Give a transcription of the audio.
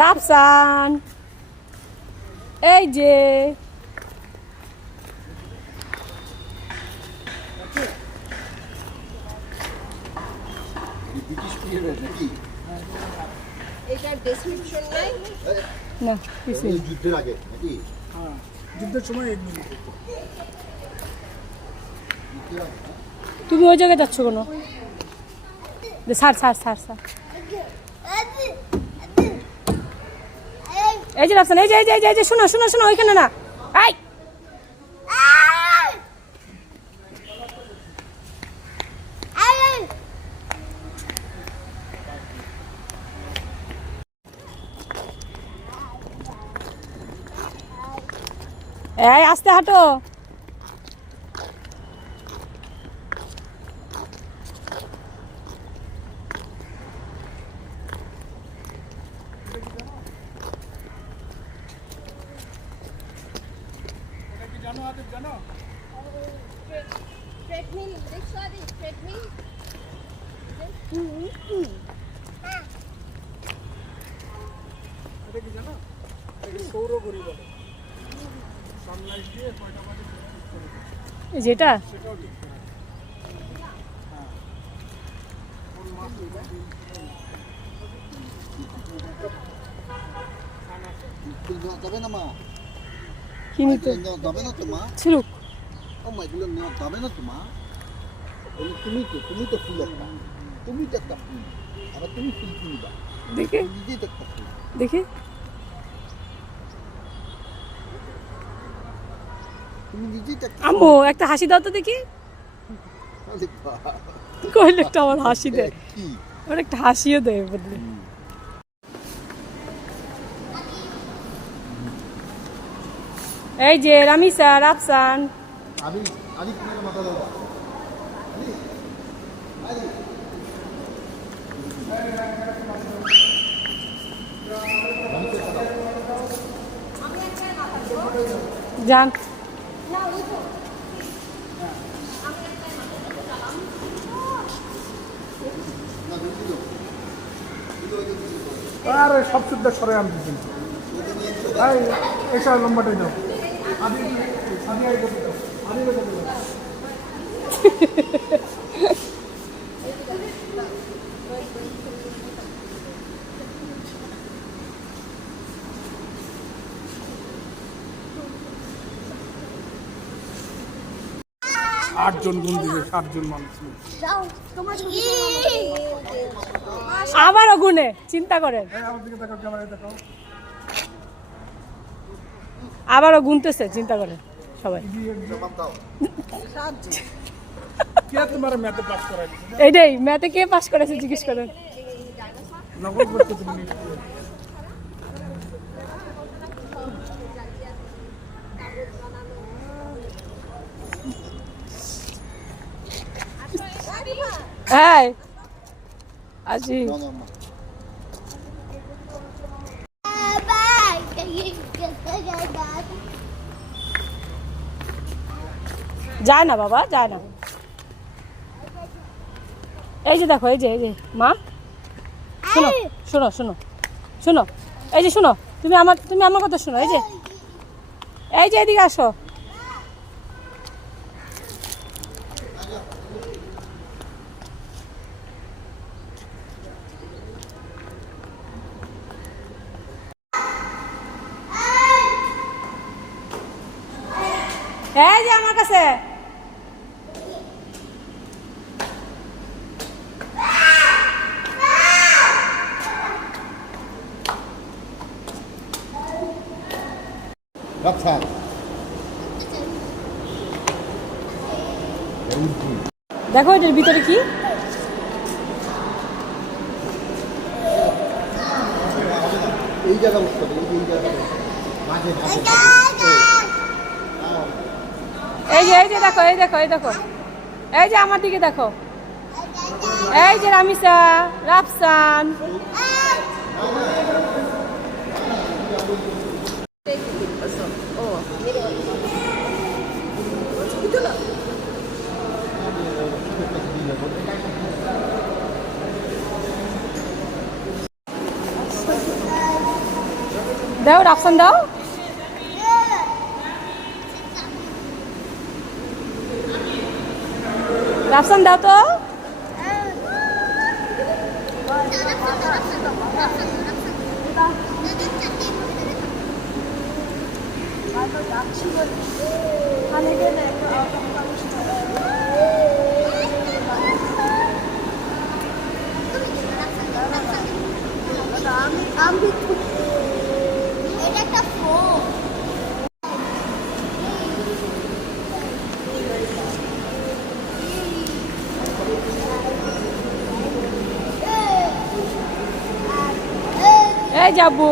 রাফসান এই যে না যুদ্ধের আগে নাকি? যুদ্ধের সময় তুমি ওই জায়গায় যাচ্ছ কোনো ছাড় ছাড় ছাড় ছাড় এই যে রাফসান এই যে এই যে শোনো শোনো শোনো ওইখানে না এই এই আস্তে হাঁটো যেটা যাবে না মা? কি নিতে যাবে না তো মা? ছিলুক ও মা এগুলো নেওয়া যাবে না তো মা? তুমি তো ফুল একটা, তুমি তো একটা ফুল, আবার তুমি ফুল কিনবা দেখে নিজেই তো একটা ফুল। দেখে তুমি নিজেই তো একটা আম্মু একটা হাসি দাও তো দেখি কইলে একটা আমার হাসি দেয় কি আমার একটা হাসিও দেয় বদলে এই যে রামিসা রাফসান আমি মাথা দাও যান আরে সব শুদ্ধ সরে আনতে কিন্তু এসব লম্বাটাই দাও আদি আই করতে দাও আদি করতে দাও আটজন গুণ দিবে 7 জন মানুষ আবারও গুনে চিন্তা করেন আমার দিকে দেখো ক্যামেরায় দেখো আবারও গুনতেছে চিন্তা করেন সবাই কে তোমার ম্যাথে পাস করাই এইটাই ম্যাথে কে পাস করেছে জিজ্ঞেস করেন নকল করতে তুমি হ্যাঁ আসি যায় না বাবা যায় না এই যে দেখো এই যে মা শোনো শোনো শোনো শোনো এই যে শোনো তুমি আমার কথা শোনো এই যে এদিকে আসো এই যে আমার কাছে রাফসান দেখো এটার ভিতরে কি এই জায়গা বসতে হবে এই জায়গা মাঝে এই যে দেখো এই দেখো এই যে আমার দিকে দেখো এই যে রামিসা রাফসান দাও রাফসান দাও। রাফসান দাও তো। এটা একটা ফোন। এই যাবো।